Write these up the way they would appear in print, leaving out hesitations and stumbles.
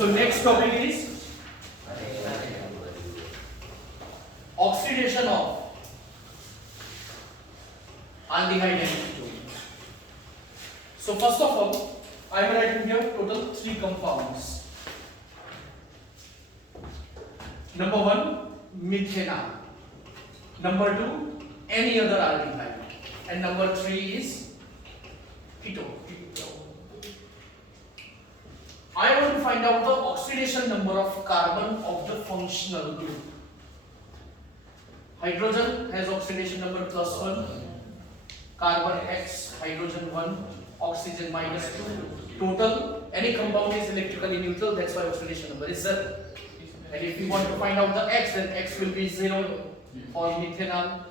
So next topic is oxidation of aldehyde and ketone. So first of all, I am writing here total 3 compounds. Number 1, methanol. Number 2, any other aldehyde. And number 3 is ketone. I want to find out the oxidation number of carbon of the functional group. Hydrogen has oxidation number +1, carbon X, hydrogen 1, oxygen -2. Total, any compound is electrically neutral, that's why oxidation number is 0. And if we want to find out the X, then X will be 0 for methanol.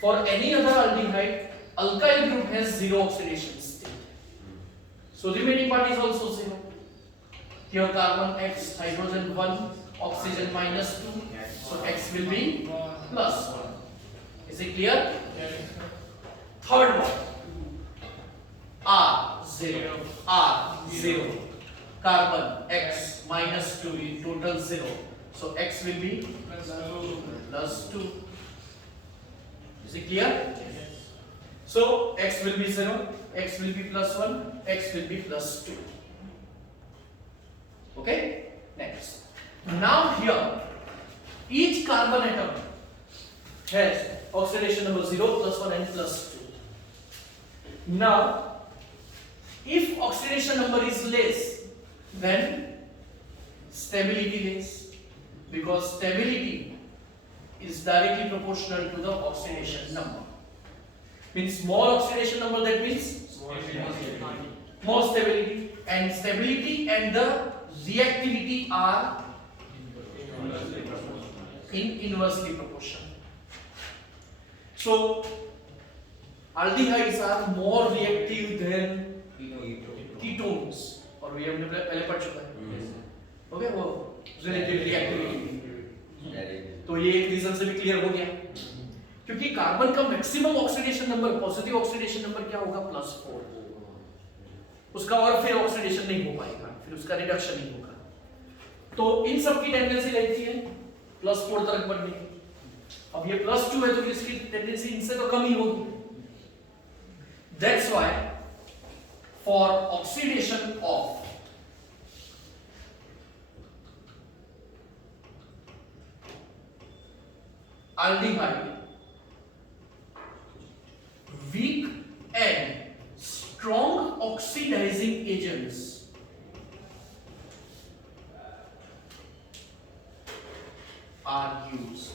For any other aldehyde, alkyl group has 0 oxidation state. So remaining part is also 0. Here carbon X, hydrogen 1, oxygen -2. So X will be +1. Is it clear? Third one. R0. R0. Carbon X -2 in total 0. So X will be +2. Is it clear? So X will be 0, X will be +1, X will be +2. Okay? Next. Now here, each carbon atom has oxidation number 0, +1 and +2. Now, if oxidation number is less, then stability less, because stability is directly proportional to the oxidation number. Means more oxidation number, that means more stability, and stability and the reactivity are inversely proportional. So aldehydes are more reactive than ketones, और ये हमने पहले पढ़ चुका है. Okay, वो relative reactivity. तो ये एक रीजन से भी क्लियर हो गया, क्योंकि कार्बन का maximum oxidation number, positive oxidation number क्या होगा? +4. उसका और फिर ऑक्सीडेशन नहीं हो पाएगा, फिर उसका रिडक्शन नहीं होगा. तो इन सब की टेंडेंसी रहती है +4 तक बढ़ने की. अब ये +2 है तो इसकी टेंडेंसी इनसे तो कम ही होगी. That's why for oxidation of aldehyde, weak and strong oxidizing agents are used.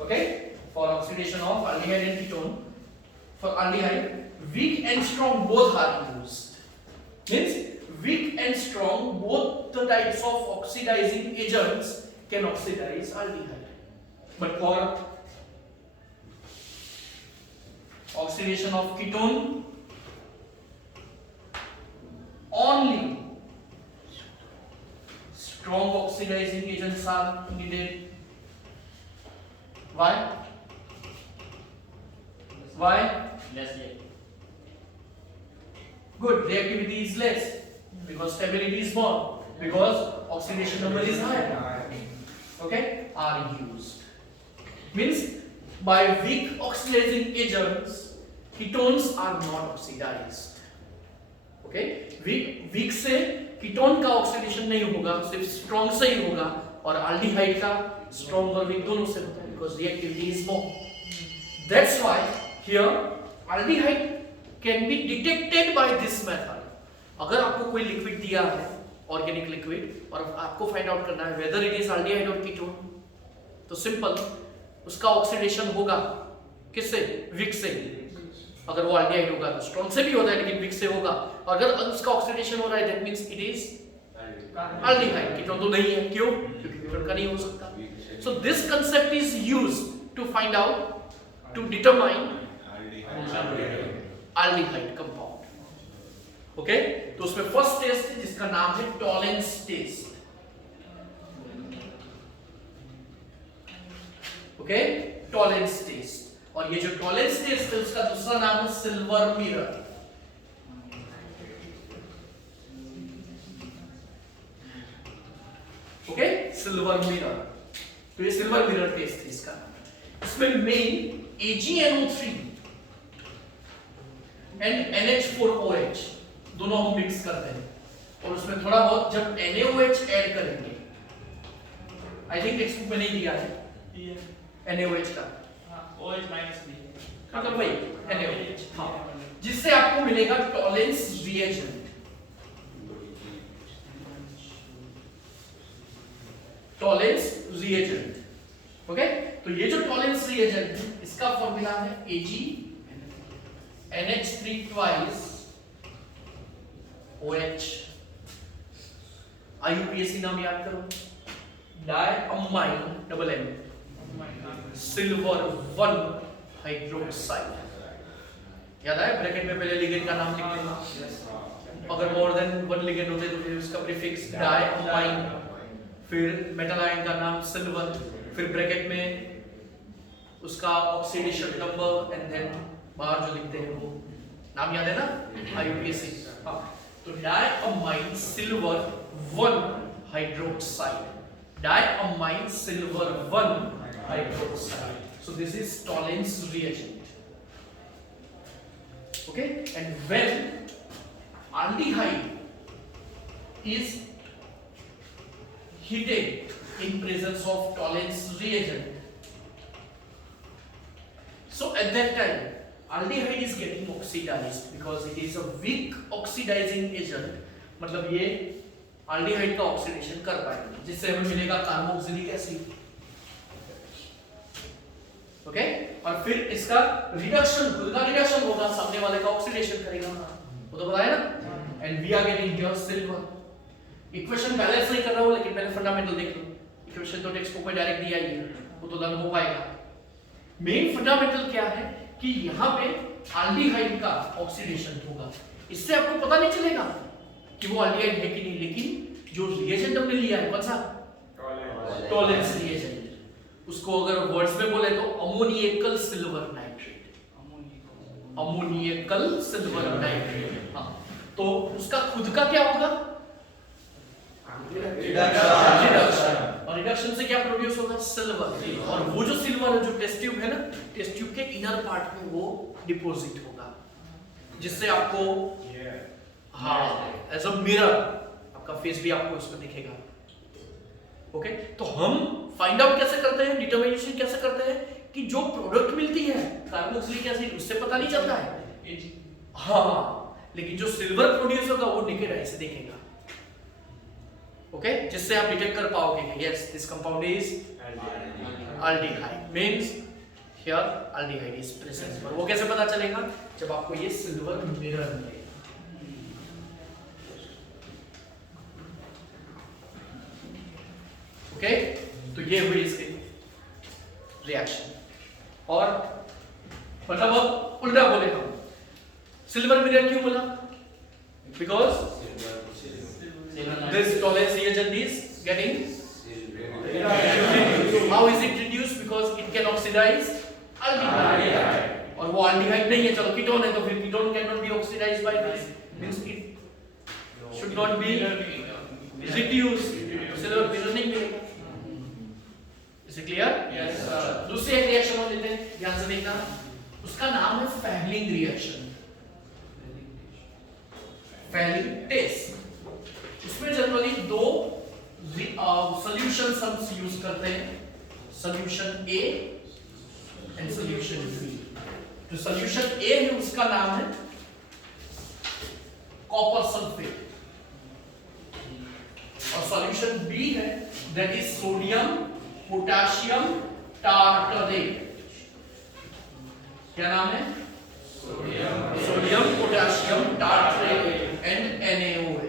Okay, for oxidation of aldehyde and ketone, for aldehyde, weak and strong both are used. Means weak and strong, both the types of oxidizing agents can oxidize aldehyde. But for oxidation of ketone, only strong oxidizing agents are needed. Why? Why? Less reactive. Good, reactivity is less because stability is more, because oxidation number is higher. Okay, are used. Means by weak oxidizing agents, ketones are not oxidized. Okay, weak से ketone का oxidation नहीं होगा, सिर्फ strong से ही होगा, और aldehyde का strong और वीक दोनों से होता है, because reactivity is more. That's why here aldehyde can be detected by this method. अगर आपको कोई लिक्विड दिया है, ऑर्गेनिक लिक्विड, और आपको फाइंड आउट करना है वेदर इट इज एल्डिहाइड और कीटोन, तो सिंपल, उसका ऑक्सीडेशन होगा किससे? वीक से. अगर वो एल्डिहाइड होगा तो स्ट्रॉन्ग से भी होता है, लेकिन वीक से होगा. और अगर उसका ऑक्सीडेशन हो रहा है, that means it is aldehyde. Ketone तो नहीं है. क्यों? क्योंकि कीटोन का नहीं हो सकता. So this concept is used to find out, to determine aldehyde compound. Okay, तो उसमें फर्स्ट टेस्ट है जिसका नाम है Tollens test. Okay, Tollens test. और ये जो टॉलेंस टेस्ट है उसका दूसरा नाम है सिल्वर मिरर. Silver mirror. तो ये सिल्वर मिरर टेस्ट है इसका। इसमें मेन AgNO3 एंड NH4OH दोनों हम मिक्स करते हैं और उसमें थोड़ा बहुत जब NaOH ऐड करेंगे, आई थिंक टेक्स्ट बुक में नहीं दिया है NaOH का, OH माइनस भी मतलब भाई NaOH, हाँ, जिससे आपको मिलेगा Tollens reagent. Tollens reagent, okay. तो ये जो टॉलेंस रिएजेंट है इसका फॉर्मूला है AgNH3 twice OH। IUPAC नाम याद करो, diamine double M silver 1 hydroxide. याद आया? ब्रैकेट में पहले लिगेंड का नाम लिख लेना, अगर मोर देन 1 लिगेंड होते तो फिर उसका प्रीफिक्स डायअमाइन, फिर मेटल आयन का नाम सिल्वर, फिर ब्रैकेट में उसका ऑक्सीडेशन नंबर एंड देन बाहर जो लिखते हैं वो नाम याद है ना, IUPAC। हाँ, तो diammine silver 1 hydroxide, diammine silver 1 hydroxide. So this is Tollens reagent, okay? And when aldehyde is heated in presence of Tollens reagent, so at that time aldehyde is getting oxidized because it is a weak oxidizing agent। मतलब ये aldehyde का oxidation कर पाएगा, जिससे हमें मिलेगा carboxylic acid, okay. और फिर इसका रिडक्शन, खुद का रिडक्शन होगा, सामने वाले का ऑक्सीडेशन करेगा, वो तो बताया ना। And we are getting here silver. Equation balance नहीं कर रहा हूं, लेकिन पहले फंडामेंटल देख लो। इक्वेशन तो टेक्स्ट बुक में डायरेक्ट दिया ही है, वो तो डन हो पाएगा। मेन फंडामेंटल क्या है कि यहां पे एल्डिहाइड का ऑक्सीडेशन होगा। इससे आपको पता नहीं चलेगा कि वो एल्डिहाइड है कि नहीं, लेकिन जो रिएजेंट हमने लिया है कौन सा, टॉलेंस रिएजेंट, उसको अगर वर्ड्स में बोले तो अमोनियकल सिल्वर नाइट्रेट, अमोनियकल सिल्वर नाइट्रेट। हाँ, तो उसका खुद का क्या होगा, रिडक्शन, और रिडक्शन से क्या प्रोड्यूस होगा, सिल्वर। और वो जो सिल्वर है, जो टेस्ट ट्यूब है ना, टेस्ट ट्यूब के इनर पार्ट में वो डिपॉजिट होगा, जिससे आपको हाँ एज अ मिरर आपका फेस भी आपको इसमें दिखेगा, ओके। तो हम फाइंड आउट कैसे करते हैं, डिटरमिनेशन कैसे करते हैं कि जो प्रोडक्ट मिलती है कार्बोक्सिलिक एसिड, उससे पता नहीं चलता है, हाँ, लेकिन जो सिल्वर प्रोड्यूस होगा वो नेकेड आई से दिखेगा, ओके, जिससे आप डिटेक्ट कर पाओगे कि yes this compound is aldehyde, means here aldehyde is present. और वो कैसे पता चलेगा, जब आपको ये सिल्वर मिरर मिलेगा, ओके। तो ये हुई इसकी रिएक्शन। और मतलब अब उल्टा बोले हम, सिल्वर मिरर क्यों बोला, because this Tollens reagent is getting reduced. How is it reduced? Because it can oxidize aldehyde. और वो aldehyde नहीं है, चलो कीटोन है, तो फिर ketone cannot be oxidized by this, means it should not be reduced, silver mirror नहीं मिलेगा। Is it clear? Yes sir। दूसरी एक रिएक्शन और लेते हैं, ध्यान से देखना, उसका नाम है फैलिंग रिएक्शन, फैलिंग टेस्ट। इसमें जनरली दो सॉल्यूशंस हम यूज करते हैं, solution A and solution B। जो सॉल्यूशन A है उसका नाम है कॉपर सल्फेट, और सॉल्यूशन B है that is sodium potassium tartrate. क्या नाम है, sodium potassium tartrate and NaOH।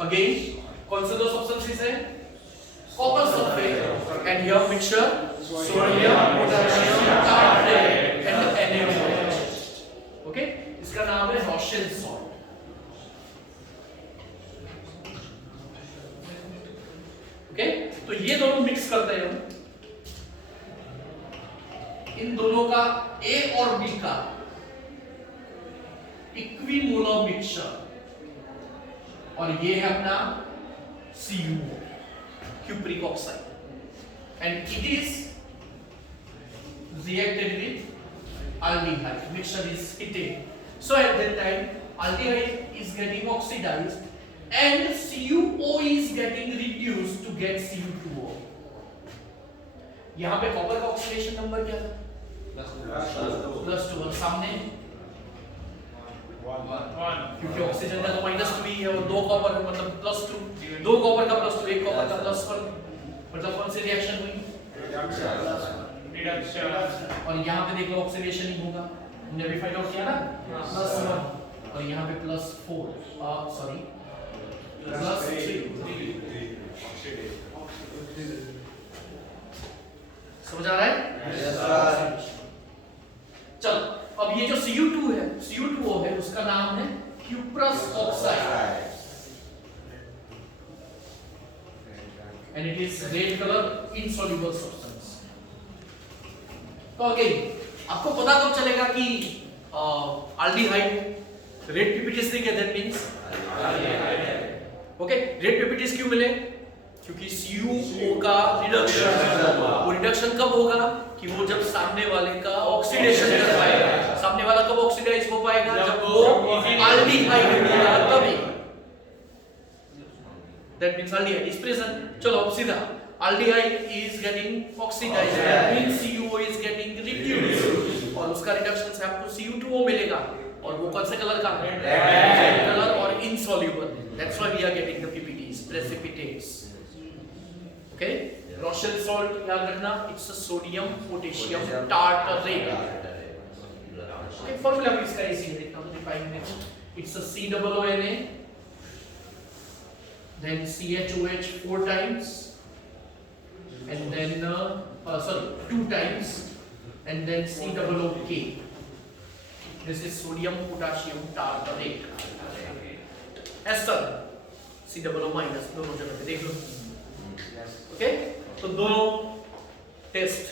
Again कौन से दो सब्सटेंसेस है, copper sulphate and here mixture sodium potassium tartrate and NaOH, okay. इसका नाम है रॉशेल सॉल्ट, ओके। तो ये दोनों मिक्स करते हैं हम, इन दोनों का A और B का इक्विमोलर मिक्सचर, और ये है अपना CuO, cupric oxide, and it is reacted with aldehyde. Mixture is heated, so at that time aldehyde is getting oxidized and CuO is getting reduced to get Cu2O. यहाँ पे copper का oxidation number क्या था? +2 और सामने 1. क्योंकि oxygen का तो -2 ही है और 2 कॉपर का मतलब +2, 2 कॉपर का +2, 1 कॉपर का +1, मतलब कौन सी रिएक्शन हुई? Reduction. और यहाँ पे देख लो ऑक्सीडेशन ही होगा, हमने अभी फाइंड आउट किया ना, +1 और यहाँ पे +4, सॉरी +3। समझ आ रहा है? चलो अब ये जो Cu2 है, Cu2O है, उसका नाम है cuprous oxide and it is red color insoluble substance। तो अगेन आपको पता कब चलेगा कि aldehyde रेड पीपीटीज नहीं कहते, मींस ओके। रेड पीपीटीज क्यों मिले? क्योंकि CuO का रिडक्शन, वो रिडक्शन कब होगा कि वो जब सामने वाले का ऑक्सीडेशन कर पाएगा। सामने वाला कब ऑक्सीडाइज हो पाएगा? जब वो aldehyde होगा तभी। That means aldehyde is present। चलो अब सीधा aldehyde is getting oxidized, that means CuO is getting reduced और उसका रिडक्शन से आपको Cu2O मिलेगा और वो कौन से कलर का? रेड कलर और insoluble। That's why we are getting the PPTs, precipitates। Okay? Rochelle salt याद रखना, it's a sodium potassium tartrate। Okay, formula भी इसका इजी है, देखना तो डिफाइन देखो, it's a COONA, then CHOH 4 times, and then 2 times, and then COOK. This is sodium potassium tartrate। Ester COO minus दोनों जगह पे देख लो। ओके, तो दोनों टेस्ट